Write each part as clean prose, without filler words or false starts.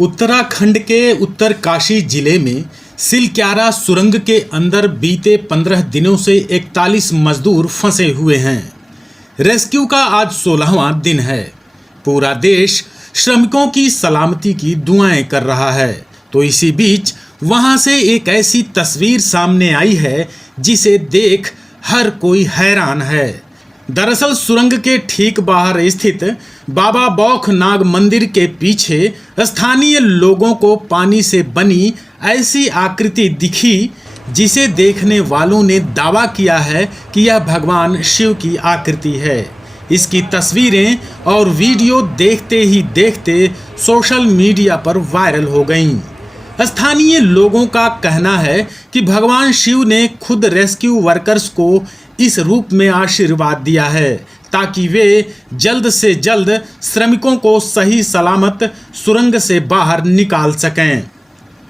उत्तराखंड के उत्तरकाशी जिले में सिलक्यारा सुरंग के अंदर बीते 15 दिनों से 41 मजदूर फंसे हुए हैं। रेस्क्यू का आज 16वां दिन है। पूरा देश श्रमिकों की सलामती की दुआएं कर रहा है, तो इसी बीच वहां से एक ऐसी तस्वीर सामने आई है जिसे देख हर कोई हैरान है। दरअसल सुरंग के ठीक बाहर स्थित बाबा बौखनाग मंदिर के पीछे स्थानीय लोगों को पानी से बनी ऐसी आकृति दिखी जिसे देखने वालों ने दावा किया है कि यह भगवान शिव की आकृति है। इसकी तस्वीरें और वीडियो देखते ही देखते सोशल मीडिया पर वायरल हो गईं। स्थानीय लोगों का कहना है कि भगवान शिव ने खुद रेस्क्यू वर्कर्स को इस रूप में आशीर्वाद दिया है ताकि वे जल्द से जल्द श्रमिकों को सही सलामत सुरंग से बाहर निकाल सकें।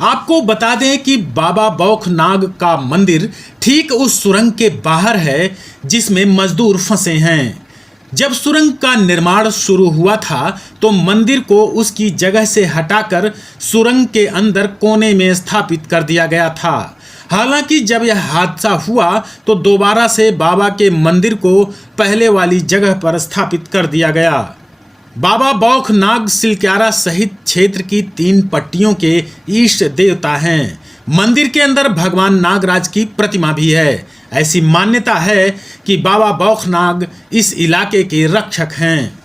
आपको बता दें कि बाबा बौखनाग का मंदिर ठीक उस सुरंग के बाहर है जिसमें मजदूर फंसे हैं। जब सुरंग का निर्माण शुरू हुआ था तो मंदिर को उसकी जगह से हटाकर सुरंग के अंदर कोने में स्थापित कर दिया गया था। हालांकि जब यह हादसा हुआ तो दोबारा से बाबा के मंदिर को पहले वाली जगह पर स्थापित कर दिया गया। बाबा बौखनाग सिलक्यारा सहित क्षेत्र की 3 पट्टियों के इष्ट देवता हैं। मंदिर के अंदर भगवान नागराज की प्रतिमा भी है। ऐसी मान्यता है कि बाबा बौखनाग इस इलाके के रक्षक हैं।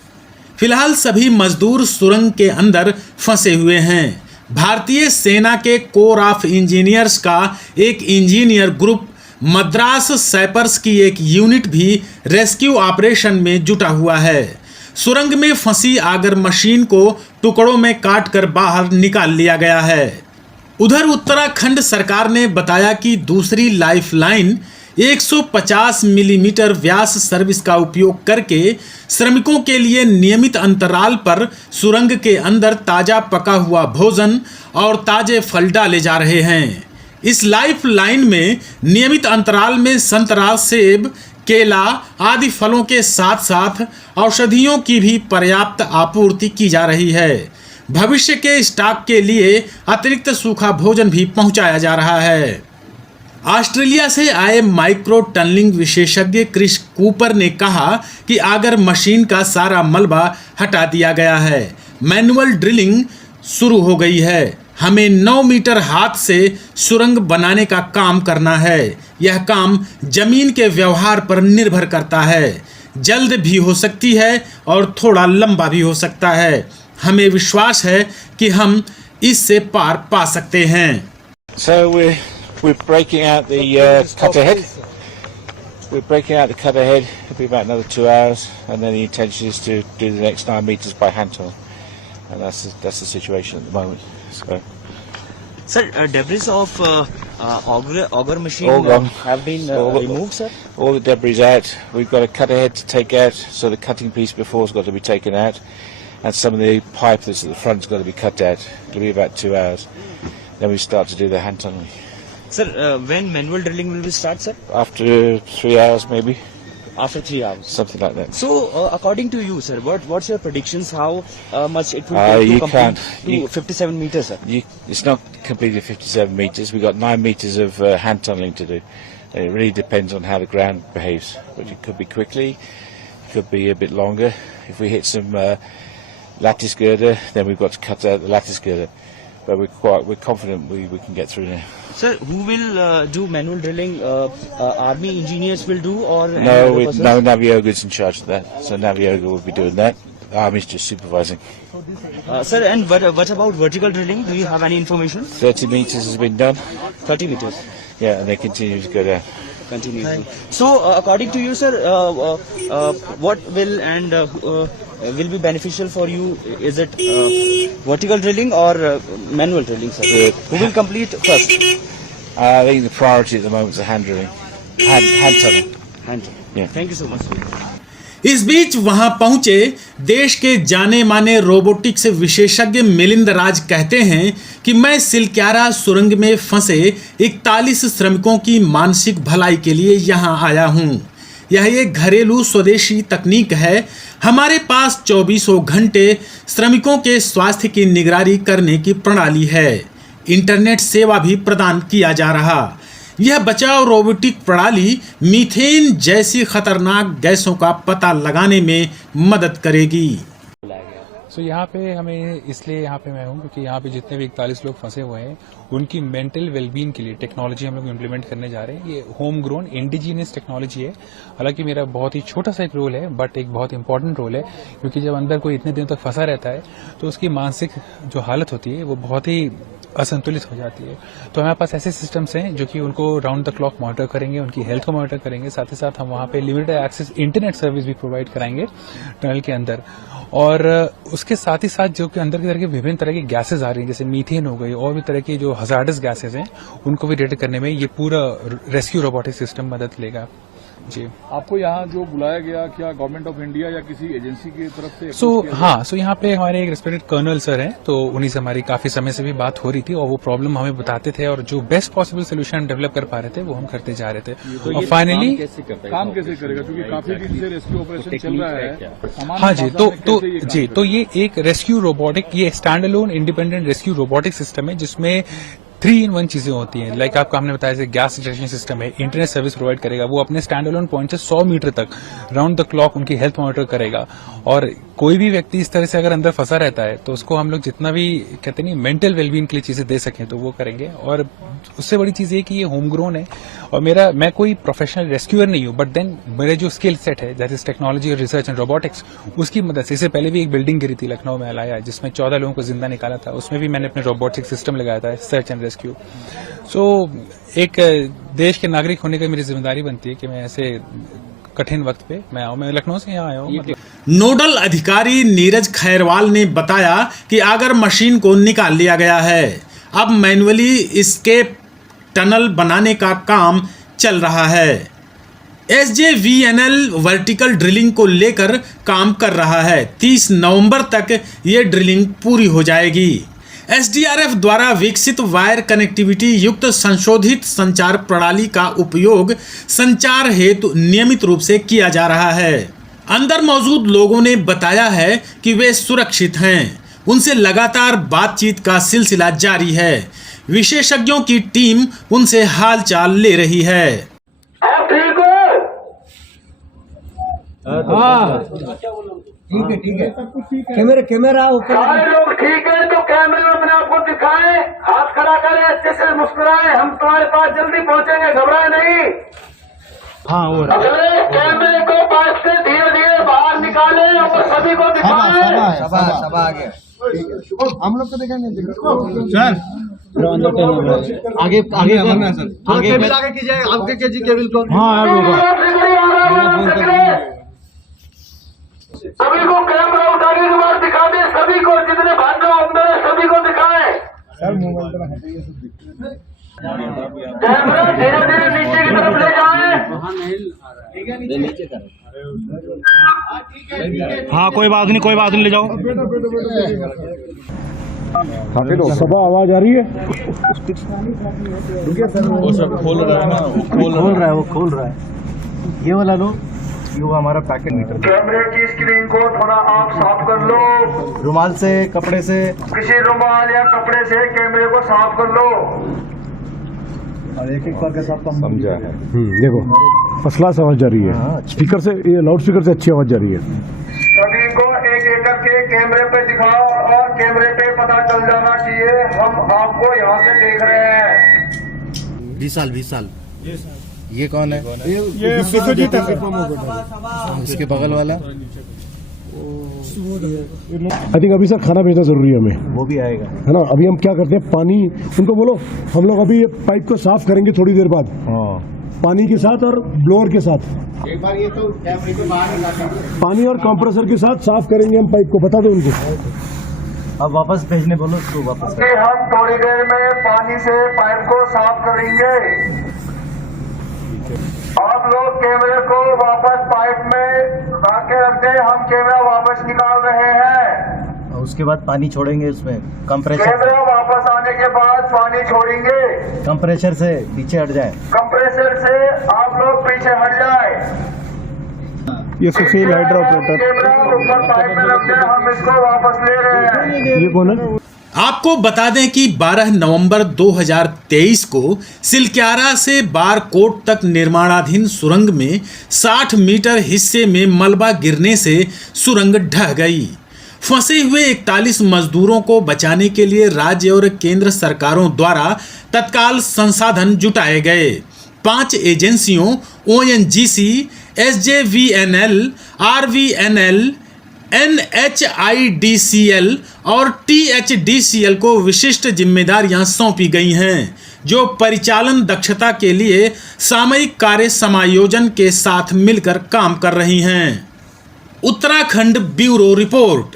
फिलहाल सभी मजदूर सुरंग के अंदर फंसे हुए हैं। भारतीय सेना के कोर ऑफ इंजीनियर्स का एक इंजीनियर ग्रुप मद्रास सैपर्स की एक यूनिट भी रेस्क्यू ऑपरेशन में जुटा हुआ है। सुरंग में फंसी आगर मशीन को टुकड़ों में काटकर बाहर निकाल लिया गया है। उधर उत्तराखंड सरकार ने बताया कि दूसरी लाइफलाइन 150 मिलीमीटर व्यास सर्विस का उपयोग करके श्रमिकों के लिए नियमित अंतराल पर सुरंग के अंदर ताजा पका हुआ भोजन और ताजे फल डाले जा रहे हैं। इस लाइफलाइन में नियमित अंतराल में संतरा, सेब, केला आदि फलों के साथ साथ औषधियों की भी पर्याप्त आपूर्ति की जा रही है। भविष्य के स्टॉक के लिए अतिरिक्त सूखा भोजन भी पहुंचाया जा रहा है। ऑस्ट्रेलिया से आए माइक्रो टनलिंग विशेषज्ञ क्रिस कूपर ने कहा कि आगर मशीन का सारा मलबा हटा दिया गया है। मैनुअल ड्रिलिंग शुरू हो गई है। हमें 9 मीटर हाथ से सुरंग बनाने का काम करना है। यह काम जमीन के व्यवहार पर निर्भर करता है। जल्द भी हो सकती है और थोड़ा लंबा भी हो सकता है। हमें विश्वास है कि हम इससे पार पा सकते हैं। We're breaking out the cut ahead. We're breaking out the cut ahead. It'll be about another 2 hours, and then the intention is to do the next 9 meters by hand tunnel, and that's the situation at the moment. So, sir, debris of auger machine have been removed, sir. All the debris out. We've got a cut ahead to take out, so the cutting piece before has got to be taken out, and some of the pipe that's at the front's got to be cut out. It'll be about 2 hours. Then we start to do the hand tunneling. Sir, when manual drilling will be start, sir? After 3 hours, maybe. After 3 hours. Something like that. So, according to you, sir, what's your predictions? How much it will take to complete to 57 meters, sir? It's not completely 57 meters. We've got 9 meters of hand tunneling to do. And it really depends on how the ground behaves. But it could be quickly, it could be a bit longer. If we hit some lattice girder, then we've got to cut out the lattice girder. But we're confident we can get through now. Sir, who will do manual drilling? Army engineers will do, or no, Navyoga is in charge of that. So Navyoga will be doing that. The Army is just supervising. Sir, and what about vertical drilling? Do you have any information? 30 meters has been done. 30 meters. Yeah, and they continue to go down. Continue. So, according to you, sir, what will be beneficial for you? Is it vertical drilling or manual drilling, sir? Who will complete first? I think the priority at the moment is the hand drilling, hand tunnel. Hand drilling. Yeah. Thank you so much. इस बीच वहां पहुंचे देश के जाने माने robotics विशेषज्ञ मिलिंद राज कहते हैं कि मैं सिलक्यारा सुरंग में फंसे 41 श्रमिकों की मानसिक भलाई के लिए यहां आया हूं। यह एक घरेलू स्वदेशी तकनीक है। हमारे पास 24 घंटे श्रमिकों के स्वास्थ्य की निगरानी करने की प्रणाली है। इंटरनेट सेवा भी प्रदान किया जा रहा। यह बचाव रोबोटिक प्रणाली मीथेन जैसी खतरनाक गैसों का पता लगाने में मदद करेगी। सो यहाँ पे हमें इसलिए यहाँ पे मैं हूँ क्योंकि यहाँ पे जितने भी 41 लोग फंसे हुए हैं उनकी मेंटल वेलबींग के लिए टेक्नोलॉजी हम लोग इम्प्लीमेंट करने जा रहे हैं। ये होम ग्रोन इंडिजिनियस टेक्नोलॉजी है। हालांकि मेरा बहुत ही छोटा सा एक रोल है बट एक बहुत इंपॉर्टेंट रोल है, क्योंकि जब अंदर कोई इतने दिनों तक फंसा रहता है तो उसकी मानसिक जो हालत होती है वो बहुत ही असंतुलित हो जाती है। तो हमारे पास ऐसे सिस्टम्स हैं जो कि उनको राउंड द क्लॉक मॉनिटर करेंगे, उनकी हेल्थ को मॉनिटर करेंगे। साथ ही साथ हम वहाँ पे लिमिटेड एक्सेस इंटरनेट सर्विस भी प्रोवाइड कराएंगे टनल के अंदर। और उसके साथ ही साथ जो कि अंदर की तरह के विभिन्न तरह की गैसेज आ रही हैं, जैसे मीथेन हो गई और भी तरह की जो हजार्डस गैसेज हैं, उनको भी डिटेक्ट करने में ये पूरा रेस्क्यू रोबोटिक सिस्टम मदद लेगा। जी, आपको यहाँ जो बुलाया गया, क्या गवर्नमेंट ऑफ इंडिया या किसी एजेंसी की तरफ से? सो यहाँ पे हमारे एक रेस्पेक्टेड कर्नल सर हैं, तो उन्हीं से हमारी काफी समय से भी बात हो रही थी और वो प्रॉब्लम हमें बताते थे और जो बेस्ट पॉसिबल सोल्यूशन डेवलप कर पा रहे थे वो हम करते जा रहे थे। तो और फाइनली काम कैसे करेगा, क्योंकि काफी दिन से रेस्क्यू ऑपरेशन चल रहा है। हाँ जी, तो ये एक रेस्क्यू रोबोटिक, ये stand alone independent rescue robotic system है जिसमें 3-in-1 चीजें होती हैं। लाइक आपको हमने बताया जैसे गैस डिटेक्शन सिस्टम है, इंटरनेट सर्विस प्रोवाइड करेगा, वो अपने स्टैंड अलोन पॉइंट से 100 मीटर तक राउंड द क्लॉक उनकी हेल्थ मॉनिटर करेगा। और कोई भी व्यक्ति इस तरह से अगर अंदर फंसा रहता है तो उसको हम लोग जितना भी कहते नहीं मेंटल वेलबींग के लिए चीजें दे सकें तो वो करेंगे। और उससे बड़ी चीज ये कि ये होम ग्रोन है और मैं कोई प्रोफेशनल रेस्क्यूअर नहीं हूं, बट देन मेरे जो स्किल सेट है दैट इज टेक्नोलॉजी और रिसर्च एंड रोबोटिक्स, उसकी मदद से इससे पहले भी एक बिल्डिंग गिरी थी लखनऊ में अलाया जिसमें 14 लोगों को जिंदा निकाला था, उसमें भी मैंने अपने रोबोटिक सिस्टम लगाया था सर्च एंड रेस्क्यू। सो एक देश के नागरिक होने की मेरी जिम्मेदारी बनती है कि मैं ऐसे कठिन वक्त पे मैं आऊँ। मैं लखनऊ से यहाँ आया हूँ। नोडल अधिकारी नीरज खैरवाल ने बताया कि अगर मशीन को निकाल लिया गया है, अब मैन्युअली एस्केप टनल बनाने का काम चल रहा है। SJVNL वर्टिकल ड्रिलिंग को लेकर काम कर रहा है। 30 नवंबर तक ये ड्रिलिंग पूरी हो जाएगी। SDRF द्वारा विकसित वायर कनेक्टिविटी युक्त संशोधित संचार प्रणाली का उपयोग संचार हेतु नियमित रूप से किया जा रहा है। अंदर मौजूद लोगों ने बताया है कि वे सुरक्षित हैं। उनसे लगातार बातचीत का सिलसिला जारी है। विशेषज्ञों की टीम उनसे हालचाल ले रही है। आप ठीक हो? हाँ ठीक है कैमरा ऊपर। सारे लोग ठीक है तो कैमरे में अपने आप को दिखाएं, हाथ खड़ा करें, अच्छे से मुस्कुराएं। हम तुम्हारे पास जल्दी पहुंचेंगे, घबराए नहीं। हाँ वो अगले कैमरे को पास से धीरे धीरे बाहर निकालें और सभी को दिखाएं। सब आगे हम लोग को देखेंगे सर। आगे आगे कीजिए, आगे कीजिए केबल को। सभी को कैमरा उठाने के बाद दिखा दें, सभी को, जितने भाग अंदर है सभी को दिखाएं। कैमरा धीरे धीरे नीचे की तरफ ले जाएं। हाँ कोई बात नहीं ले जाओ। सब आवाज आ रही है। वो सब खोल रहा है ना, वो खोल रहा है। ये वाला लो, ये वो हमारा पैकेट मीटर। कैमरे की स्क्रीन को थोड़ा आप साफ कर लो, रुमाल से, कपड़े से, किसी रुमाल या कपड़े से कैमरे को साफ कर लो। और एक करके साफ समझा है। देखो फर्स्ट क्लास आवाज जा रही है। स्पीकर से, ये लाउड स्पीकर से अच्छी आवाज जा रही है। सभी को एक एक करके कैमरे पे दिखाओ और कैमरे पे पता चल जाना चाहिए हम आपको यहाँ से देख रहे हैं। 20 साल। ये कौन है? ये विश्वजीत है। इसके बगल वाला आई थिंक अभी सर खाना भेजना जरूरी है हमें। वो भी आएगा, है ना। अभी हम क्या करते हैं, पानी उनको बोलो, हम लोग अभी ये पाइप को साफ करेंगे थोड़ी देर बाद। हाँ पानी के साथ और ब्लोअर के साथ, एक बार ये तो कैमरे के बाहर पानी और कंप्रेसर के साथ साफ करेंगे हम पाइप को। बता दो उनको। अब वापस भेजने बोलो तो वापस। हम थोड़ी देर में पानी से पाइप को साफ करेंगे। आप लोग कैमरे को वापस पाइप में ला के रख दें, हम कैमरा वापस निकाल रहे हैं। उसके बाद पानी छोड़ेंगे उसमें कंप्रेसर। कैमरा वापस आने के बाद पानी छोड़ेंगे। कंप्रेसर से पीछे हट जाए। कंप्रेसर से आप लोग पीछे हट जाए। ये सुशील हाइड्रा ऑपरेटर। कैमरा ऊपर साइड में रख दे, हम इसको वापस ले रहे हैं। ये कौन है? आपको बता दें कि 12 नवंबर 2023 को सिलक्यारा से बारकोट तक निर्माणाधीन सुरंग में 60 मीटर हिस्से में मलबा गिरने से सुरंग ढह गई। फंसे हुए 41 मजदूरों को बचाने के लिए राज्य और केंद्र सरकारों द्वारा तत्काल संसाधन जुटाए गए। 5 एजेंसियों ONGC, SJVNL, RVNL, NHIDCL और THDCL को विशिष्ट जिम्मेदारियां सौंपी गई हैं, जो परिचालन दक्षता के लिए सामयिक कार्य समायोजन के साथ मिलकर काम कर रही हैं। Uttarakhand bureau report.